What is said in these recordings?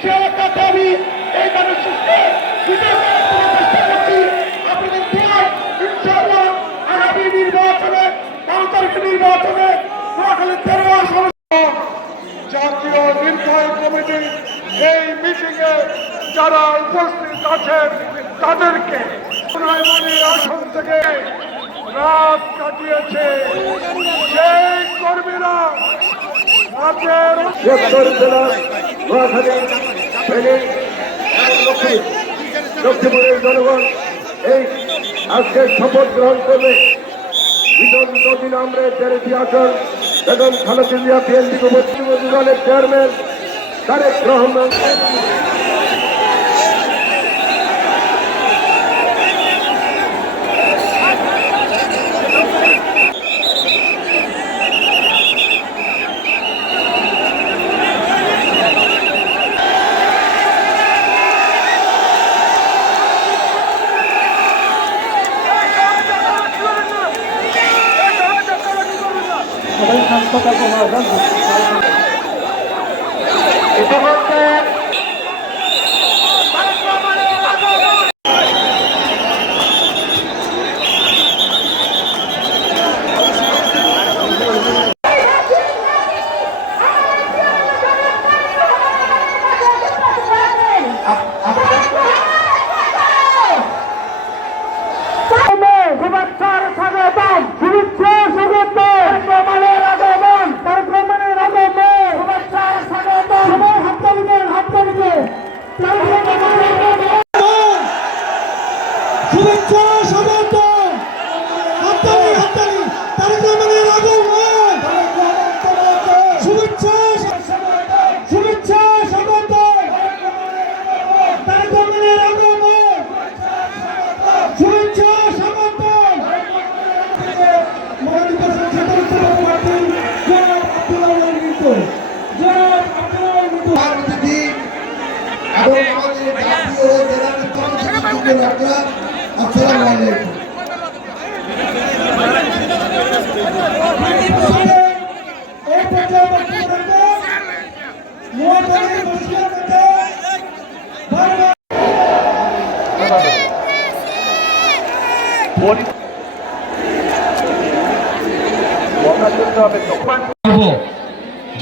সে একটা দাবি এই মানুষকে চেষ্টা করছি। আপনাদের দোয়ায় ইনশাআল্লাহ আগামী নির্বাচনে 12 তারিখের নির্বাচনে নোয়াখালী 13 আসন জাতীয় নির্বাহী কমিটির এই মিটিংয়ে যারা উপস্থিত আছেন তাদেরকে সোনাইমুড়ি আসন থেকে রাত কাটিয়েছে সেই কর্মীরা রাতের লক্ষ্মীপুরের জনগণ এই আজকে শপথ গ্রহণ করবে। বিতর্ক নামরে 13টি আসন বেগম খালেদা জিয়া বিএনপি দলের চেয়ারম্যান তারেক রহমান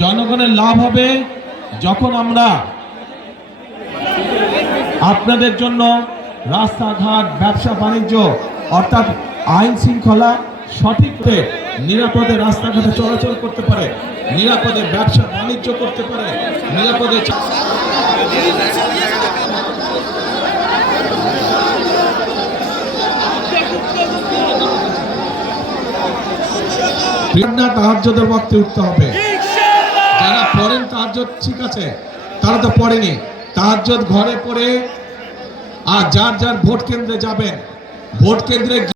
জনগণের লাভ হবে যখন আমরা আপনাদের জন্য রাস্তাঘাট ব্যবসা বাণিজ্য অর্থাৎ আইন শৃঙ্খলা সঠিকভাবে নিরাপদে রাস্তাঘাটে চলাচল করতে পারে, নিরাপদে ব্যবসা বাণিজ্য করতে পারে, নিরাপদে তাহাজ্জুদের ওয়াক্তে উঠতে হবে। যারা পড়েন তাহাজ্জুদ ঠিক আছে, তারা তো পড়েনি। তাহাজ্জুদ ঘরে পড়ে আর যার যার ভোট কেন্দ্রে যাবেন, ভোট কেন্দ্রে